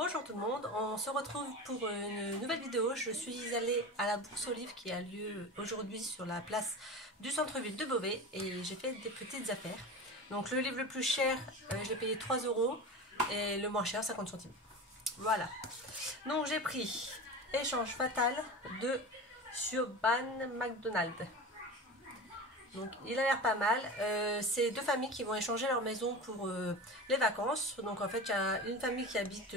Bonjour tout le monde, on se retrouve pour une nouvelle vidéo. Je suis allée à la bourse aux livres qui a lieu aujourd'hui sur la place du centre-ville de Beauvais et j'ai fait des petites affaires. Donc le livre le plus cher, je l'ai payé 3 € et le moins cher 50 centimes. Voilà. Donc j'ai pris Échange fatal de Siobhan McDonald. Donc il a l'air pas mal. C'est deux familles qui vont échanger leur maison pour les vacances. Donc en fait il y a une famille qui habite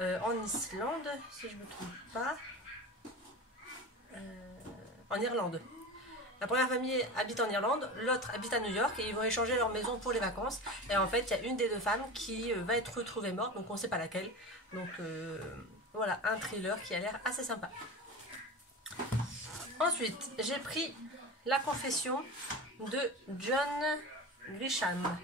en Islande, si je ne me trompe pas. En Irlande. La première famille habite en Irlande, l'autre habite à New York et ils vont échanger leur maison pour les vacances. Et en fait il y a une des deux femmes qui va être retrouvée morte, donc on ne sait pas laquelle. Donc voilà, un thriller qui a l'air assez sympa. Ensuite j'ai pris La confession de John Grisham.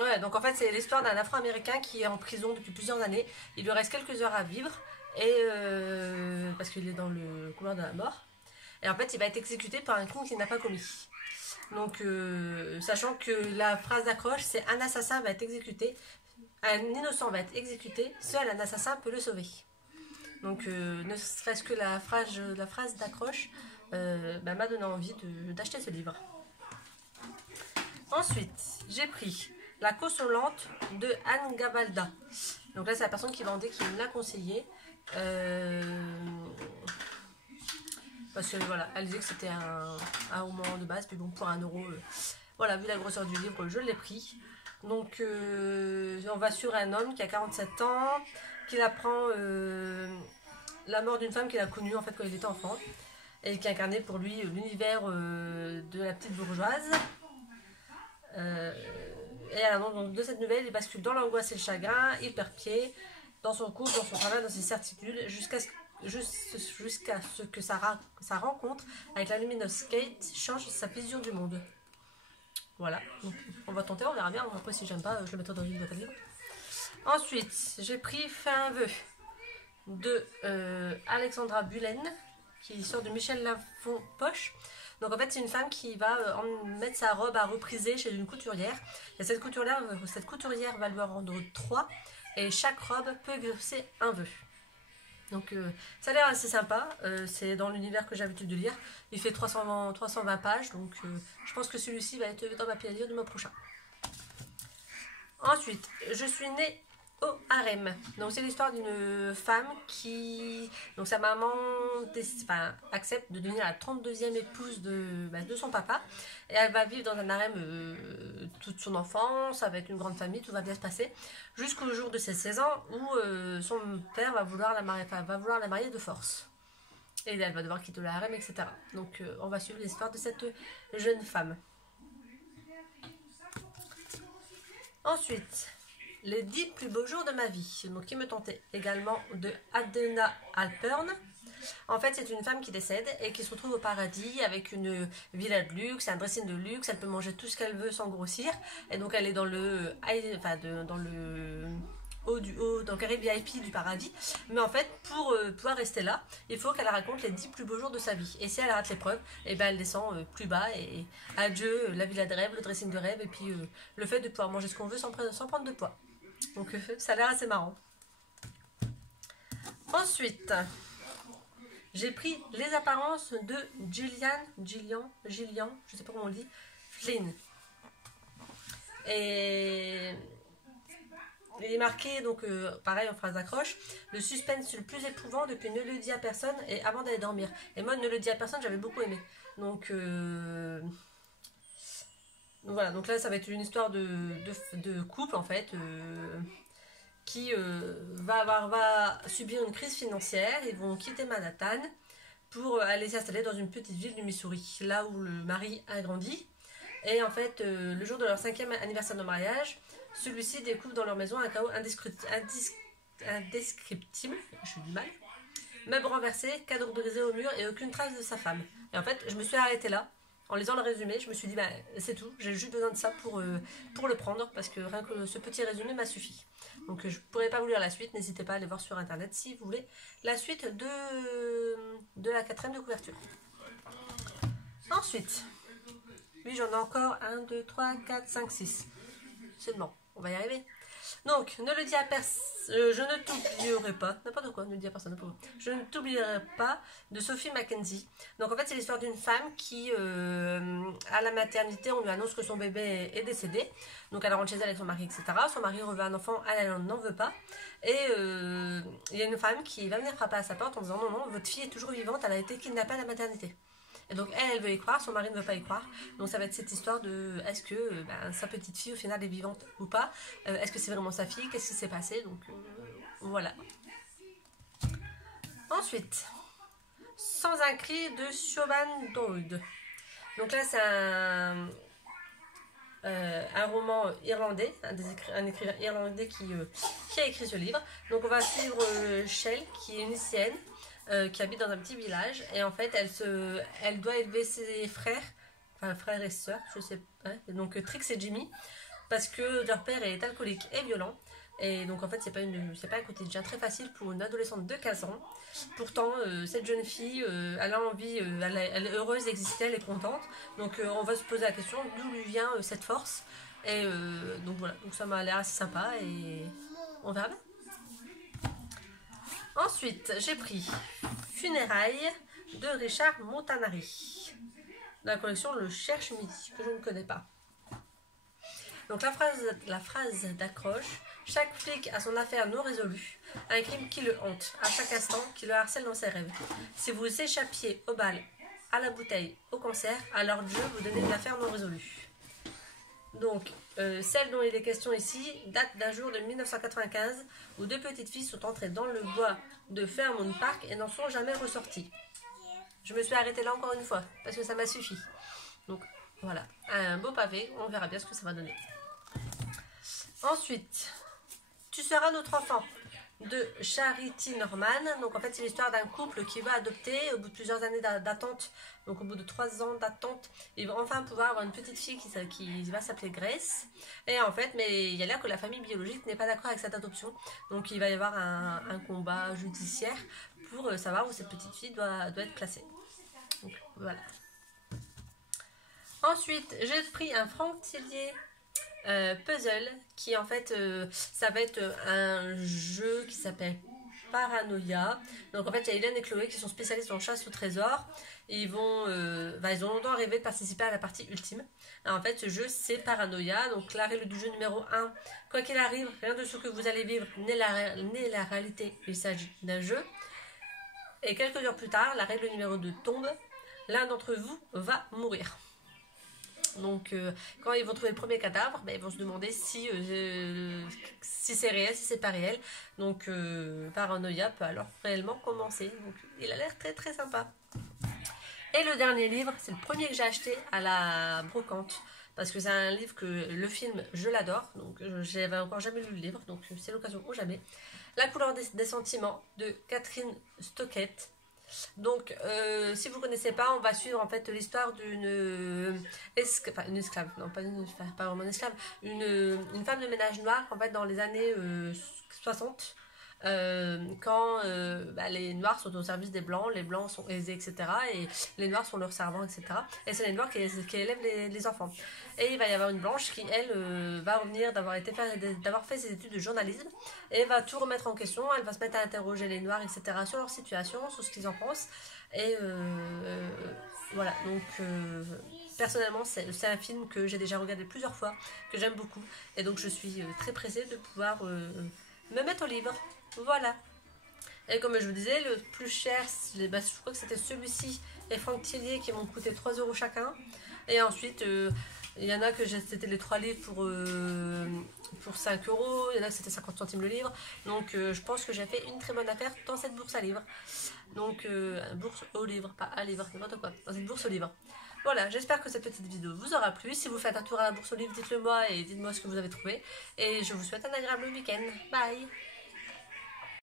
Ouais, donc en fait c'est l'histoire d'un Afro-Américain qui est en prison depuis plusieurs années. Il lui reste quelques heures à vivre et parce qu'il est dans le couloir de la mort. Et en fait il va être exécuté par un crime qu'il n'a pas commis. Donc sachant que la phrase d'accroche c'est un assassin va être exécuté, un innocent va être exécuté, seul un assassin peut le sauver. Donc ne serait-ce que la phrase d'accroche m'a donné envie d'acheter ce livre. Ensuite, j'ai pris La consolante de Anne Gavalda. Donc là, c'est la personne qui vendait qui me l'a conseillé. Parce que voilà, elle disait que c'était un roman de base, puis bon, pour 1 €, voilà, vu la grosseur du livre, je l'ai pris. Donc on va sur un homme qui a 47 ans, qu'il apprend la mort d'une femme qu'il a connue en fait quand il était enfant et qui incarnait pour lui l'univers de la petite bourgeoise. Et à l'annonce de cette nouvelle, il bascule dans l'angoisse et le chagrin, il perd pied dans son couple, dans son travail, dans ses certitudes, jusqu'à ce que sa rencontre avec la lumineuse Kate change sa vision du monde. Voilà, donc, on va tenter, on verra bien. Après, si j'aime pas, je le mettrai dans une boîte à livres. Ensuite, j'ai pris Fais un vœu de Alexandra Bullen, qui sort de Michel Lafon Poche. Donc en fait, c'est une femme qui va mettre sa robe à repriser chez une couturière. Et cette couturière va lui en rendre 3. Et chaque robe peut exaucer un vœu. Donc ça a l'air assez sympa, c'est dans l'univers que j'ai l'habitude de lire. Il fait 320 pages, donc je pense que celui-ci va être dans ma pile à lire du mois prochain. Ensuite, je suis née au harem. Donc c'est l'histoire d'une femme qui, donc sa maman accepte de devenir la 32e épouse de son papa. Et elle va vivre dans un harem toute son enfance, avec une grande famille, tout va bien se passer. Jusqu'au jour de ses 16 ans où son père va vouloir la marier de force. Et elle va devoir quitter le harem, etc. Donc on va suivre l'histoire de cette jeune femme. Ensuite, Les 10 plus beaux jours de ma vie, donc qui me tentait également de Adena Alpern. En fait, c'est une femme qui décède et qui se retrouve au paradis avec une villa de luxe, un dressing de luxe, elle peut manger tout ce qu'elle veut sans grossir. Et donc elle est dans le dans le carré VIP du paradis. Mais en fait, pour pouvoir rester là, il faut qu'elle raconte les 10 plus beaux jours de sa vie. Et si elle rate l'épreuve, et ben elle descend plus bas et adieu la villa de rêve, le dressing de rêve et puis le fait de pouvoir manger ce qu'on veut sans prendre de poids. Donc ça a l'air assez marrant. Ensuite, j'ai pris Les apparences de Gillian, je sais pas comment on dit, Flynn. Et il est marqué, donc pareil en phrase d'accroche, le suspense le plus éprouvant depuis Ne le dis à personne et avant d'aller dormir. Et moi, Ne le dis à personne, j'avais beaucoup aimé. Donc voilà, donc là ça va être une histoire de couple en fait qui va subir une crise financière. Ils vont quitter Manhattan pour aller s'installer dans une petite ville du Missouri, là où le mari a grandi. Et en fait, le jour de leur 5e anniversaire de mariage, celui-ci découvre dans leur maison un chaos indescriptible, j'ai du mal, meubles renversés, cadres brisés au mur et aucune trace de sa femme. Et en fait, je me suis arrêtée là. En lisant le résumé, je me suis dit, c'est tout, j'ai juste besoin de ça pour le prendre, parce que rien que ce petit résumé m'a suffi. Donc je ne pourrais pas vous lire la suite, n'hésitez pas à aller voir sur internet si vous voulez la suite de la 4e de couverture. Ensuite, oui, j'en ai encore 1, 2, 3, 4, 5, 6. seulement. On va y arriver. Donc, ne le dis à personne, je ne t'oublierai pas, n'importe quoi, ne le dis à personne, n'importe quoi. Je ne t'oublierai pas de Sophie Mackenzie. Donc, en fait, c'est l'histoire d'une femme qui, à la maternité, on lui annonce que son bébé est décédé. Donc, elle rentre chez elle avec son mari, etc. Son mari reveut un enfant, elle n'en veut pas. Et il y a une femme qui va venir frapper à sa porte en disant non, non, votre fille est toujours vivante, elle a été kidnappée à la maternité. Et donc elle veut y croire, son mari ne veut pas y croire. Donc ça va être cette histoire de est-ce que sa petite fille au final est vivante ou pas, est-ce que c'est vraiment sa fille, qu'est-ce qui s'est passé, donc voilà. Ensuite, Sans un cri de Siobhan Dowd. Donc là c'est un roman irlandais, un écrivain irlandais qui a écrit ce livre. Donc on va suivre Shell qui est une lycéenne qui habite dans un petit village et en fait elle doit élever ses frères, enfin frères et sœurs, je sais pas, donc Trix et Jimmy, parce que leur père est alcoolique et violent. Et donc en fait c'est pas un quotidien très facile pour une adolescente de 15 ans. Pourtant cette jeune fille elle a envie, elle est heureuse d'exister, elle est contente. Donc on va se poser la question d'où lui vient cette force. Et donc voilà, donc ça m'a l'air assez sympa et on verra bien. Ensuite j'ai pris Funérailles de Richard Montanari, de la collection Le Cherche Midi, que je ne connais pas. Donc la phrase d'accroche: chaque flic a son affaire non résolue, un crime qui le hante, à chaque instant, qui le harcèle dans ses rêves. Si vous échappiez au bal, à la bouteille, au concert, alors Dieu vous donnait une affaire non résolue. Donc, celle dont il est question ici date d'un jour de 1995 où deux petites filles sont entrées dans le bois de Fairmount Park et n'en sont jamais ressorties. Je me suis arrêtée là encore une fois, parce que ça m'a suffi. Donc, voilà, un beau pavé, on verra bien ce que ça va donner. Ensuite, Tu seras notre enfant de Charity Norman. Donc en fait c'est l'histoire d'un couple qui va adopter au bout de plusieurs années d'attente. Donc au bout de 3 ans d'attente, ils vont enfin pouvoir avoir une petite fille qui va s'appeler Grace. Et en fait, mais il y a l'air que la famille biologique n'est pas d'accord avec cette adoption. Donc il va y avoir un combat judiciaire pour savoir où cette petite fille doit être placée. Donc voilà. Ensuite, j'ai pris un Franck Tillier puzzle qui en fait ça va être un jeu qui s'appelle Paranoia. Donc en fait il y a Hélène et Chloé qui sont spécialistes en chasse au trésor. Ils ont longtemps rêvé de participer à la partie ultime. Alors, en fait ce jeu c'est Paranoia. Donc la règle du jeu numéro 1: quoi qu'il arrive, rien de ce que vous allez vivre n'est la réalité, il s'agit d'un jeu. Et quelques heures plus tard, la règle numéro 2 tombe: l'un d'entre vous va mourir. Donc quand ils vont trouver le premier cadavre, ils vont se demander si c'est réel, si c'est pas réel. Donc Paranoia peut alors réellement commencer. Donc il a l'air très très sympa. Et le dernier livre, c'est le premier que j'ai acheté à la brocante, parce que c'est un livre que le film je l'adore. Donc j'avais encore jamais lu le livre, donc c'est l'occasion ou jamais. La couleur des sentiments de Catherine Stockett. Donc si vous ne connaissez pas, on va suivre en fait l'histoire d'une esclave, non pas vraiment une esclave, une femme de ménage noire en fait dans les années 60, quand les noirs sont au service des blancs, les blancs sont aisés, etc. et les noirs sont leurs servants, etc. et c'est les noirs qui élèvent les enfants. Et il va y avoir une blanche qui elle va revenir d'avoir fait ses études de journalisme et va tout remettre en question. Elle va se mettre à interroger les noirs, etc. sur leur situation, sur ce qu'ils en pensent. Et voilà, donc personnellement c'est un film que j'ai déjà regardé plusieurs fois, que j'aime beaucoup, et donc je suis très pressée de pouvoir me mettre au livre. Voilà. Et comme je vous disais, le plus cher, je crois que c'était celui-ci et Franck Tillier qui m'ont coûté 3 € chacun. Et ensuite il y en a que c'était les 3 livres pour 5 €, il y en a que c'était 50 centimes le livre. Donc je pense que j'ai fait une très bonne affaire dans cette bourse à livres. Donc bourse au livre, pas à livre, n'importe quoi, dans cette bourse au livre. Voilà, j'espère que cette petite vidéo vous aura plu. Si vous faites un tour à la bourse au livre, dites-le moi et dites-moi ce que vous avez trouvé. Et je vous souhaite un agréable week-end. Bye!